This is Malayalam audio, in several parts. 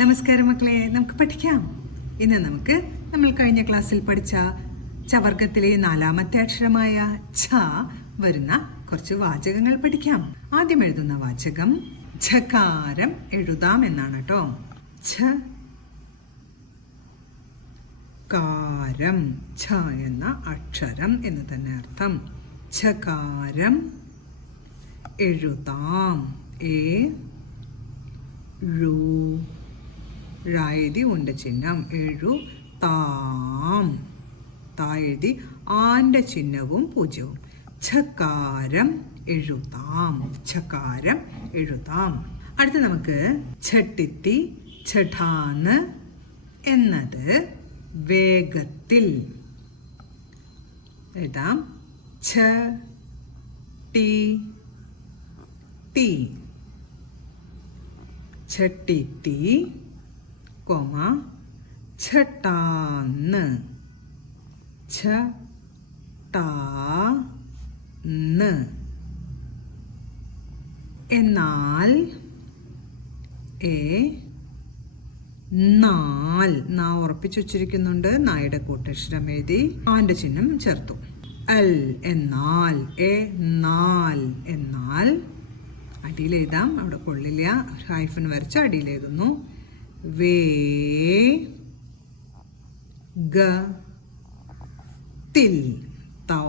നമസ്കാരം മക്കളെ, നമുക്ക് പഠിക്കാം. ഇന്ന് നമ്മൾ കഴിഞ്ഞ ക്ലാസ്സിൽ പഠിച്ച ചവർഗത്തിലെ 4ാമത്തെ അക്ഷരമായ ഛ വരുന്ന കുറച്ച് വാചകങ്ങൾ പഠിക്കാം. ആദ്യം എഴുതുന്ന വാചകം ഝകാരം എഴുതാം എന്നാണ് കേട്ടോ. ഛ കാരം, ഛ എന്ന അക്ഷരം എന്ന് തന്നെ അർത്ഥം. ഝകാരം എഴുതാം. എഴുതി ഉണ്ട് ചിഹ്നം, എഴുതാം. താഴെഴുതി ആന്റെ ചിഹ്നവും പൂജ്യവും. ഛകാരം എഴുതാം, ഛകാരം എഴുതാം. അടുത്ത നമുക്ക് ഛട്ടിത്തി ഛഠാന്ന് എന്നത് വേഗത്തിൽ എഴുതാം. ഛ ടി ടി ഛട്ടിത്തി കോമ ഛട്ടാന്ന് ഛ ടാ ന്ന്. എന്നാൽ നാൽ ഉറപ്പിച്ചു വച്ചിരിക്കുന്നുണ്ട്. നായുടെ കൂട്ടക്ഷരം എഴുതി ആന്റെ ചിഹ്നം ചേർത്തു. അൽ എന്നാൽ, നാൽ എന്നാൽ അടിയിൽ എഴുതാം, അവിടെ കൊള്ളില്ല. ഹൈഫൻ വരച്ച് അടിയിൽ എഴുതുന്നു. വേഗത്തിൽ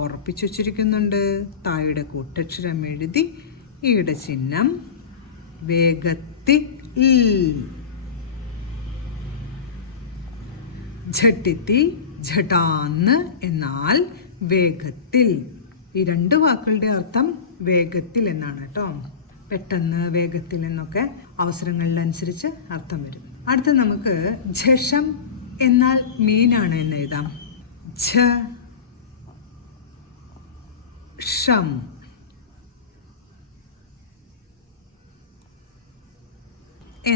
ഉറപ്പിച്ചു വച്ചിരിക്കുന്നുണ്ട്. തായുടെ കൂട്ടക്ഷരം എഴുതി ഈയുടെ ചിഹ്നം വേഗത്തിൽ. ഝട്ടിത്തി ഝടാന്ന് എന്നാൽ വേഗത്തിൽ. ഈ രണ്ട് വാക്കുകളുടെ അർത്ഥം വേഗത്തിൽ എന്നാണ് കേട്ടോ. പെട്ടെന്ന്, വേഗത്തിൽ എന്നൊക്കെ അവസരങ്ങളിലനുസരിച്ച് അർത്ഥം വരും. അടുത്ത നമുക്ക് ഝഷം എന്നാൽ മീനാണ് എന്ന് എഴുതാം. ഷം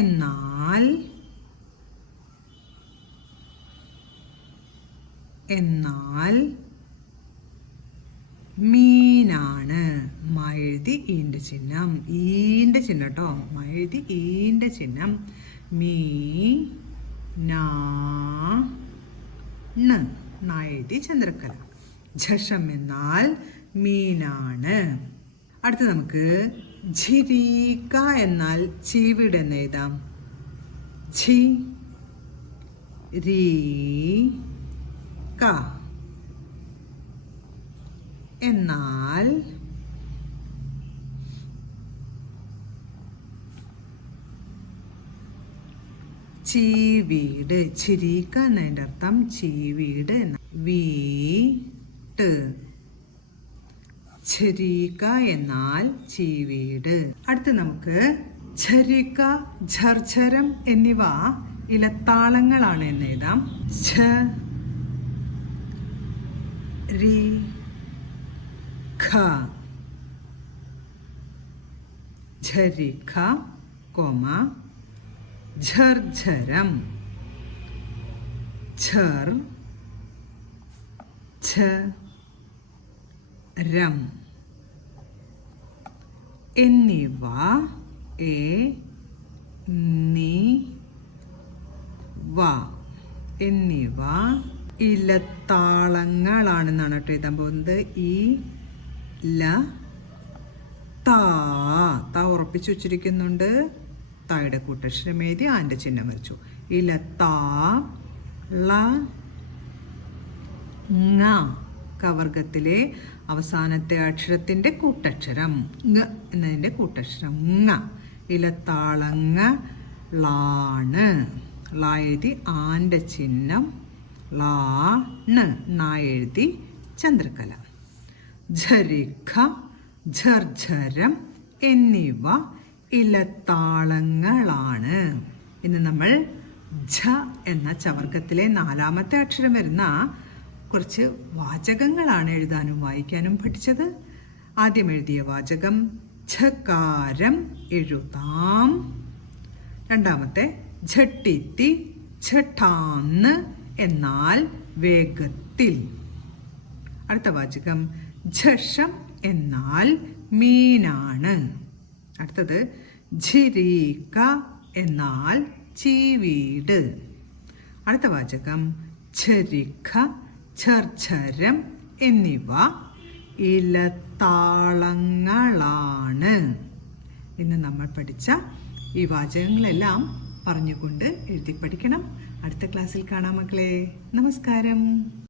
എന്നാൽ മീനാണ്. മഴുതി ഈന്റെ ചിഹ്നം, ഈന്റെ ചിഹ്നം കേട്ടോ. മഴുതി ഈന്റെ ചിഹ്നം. നായെഴുതി ചന്ദ്രക്കല. ഝഷം എന്നാൽ മീനാണ്. അടുത്ത നമുക്ക് ഝിരീക്ക എന്നാൽ ചീവിട് എന്ന് എഴുതാം. ഝി രീ ക എന്നാൽ ചീവീട്. ചിരീക്ക എന്നതിൻ്റെ അർത്ഥം ചീവീട് എന്ന. വീട്ട്. ഛരീക്ക എന്നാൽ ചീവീട്. അടുത്ത് നമുക്ക് ഝരിക്ക, ഝർഝരം എന്നിവ ഇലത്താളങ്ങളാണ് എന്ന് എഴുതാം. ഝ രി ഖ ഝരിഖ കോമ ഝർഝരം. ഝർ ഝ രം എന്നിവ എന്നിവ ഇലത്താളങ്ങളാണെന്നാണ് കേട്ടോ എഴുതാൻ പോകുന്നത്. ഈ ല താ ഉറപ്പിച്ചു വച്ചിരിക്കുന്നുണ്ട്. തായുടെ കൂട്ടക്ഷരം എഴുതി ആന്റെ ചിഹ്നം വരച്ചു. ഇലത്താ ള ങ കവർഗത്തിലെ അവസാനത്തെ അക്ഷരത്തിന്റെ കൂട്ടക്ഷരം ങ എന്നതിന്റെ കൂട്ടക്ഷരം ങ. ഇലത്താളങ്ങളാണ്. ള എഴുതി ആന്റെ ചിഹ്നം ളാണ്. നാ എഴുതി ചന്ദ്രക്കല. ഝരിഖ ഝർഝരം എന്നിവ ഇലത്താളങ്ങളാണ്. ഇന്ന് നമ്മൾ ഝ എന്ന ചവർഗത്തിലെ 4ാമത്തെ അക്ഷരം വരുന്ന കുറച്ച് വാചകങ്ങളാണ് എഴുതാനും വായിക്കാനും പഠിച്ചത്. ആദ്യം എഴുതിയ വാചകം ഝകാരം എഴുതാം. രണ്ടാമത്തെ ഝട്ടിത്തി ഝഠാന്ന് എന്നാൽ വേഗത്തിൽ. അടുത്ത വാചകം ഝഷം എന്നാൽ മീനാണ്. അടുത്തത് ഝിരീക്ക എന്നാൽ ചീവീട്. അടുത്ത വാചകം ഝരിഖ, ഝർഝരം എന്നിവ ഇലത്താളങ്ങളാണ്. ഇന്ന് നമ്മൾ പഠിച്ച ഈ വാചകങ്ങളെല്ലാം പറഞ്ഞുകൊണ്ട് എഴുതി പഠിക്കണം. അടുത്ത ക്ലാസ്സിൽ കാണാം മക്കളെ. നമസ്കാരം.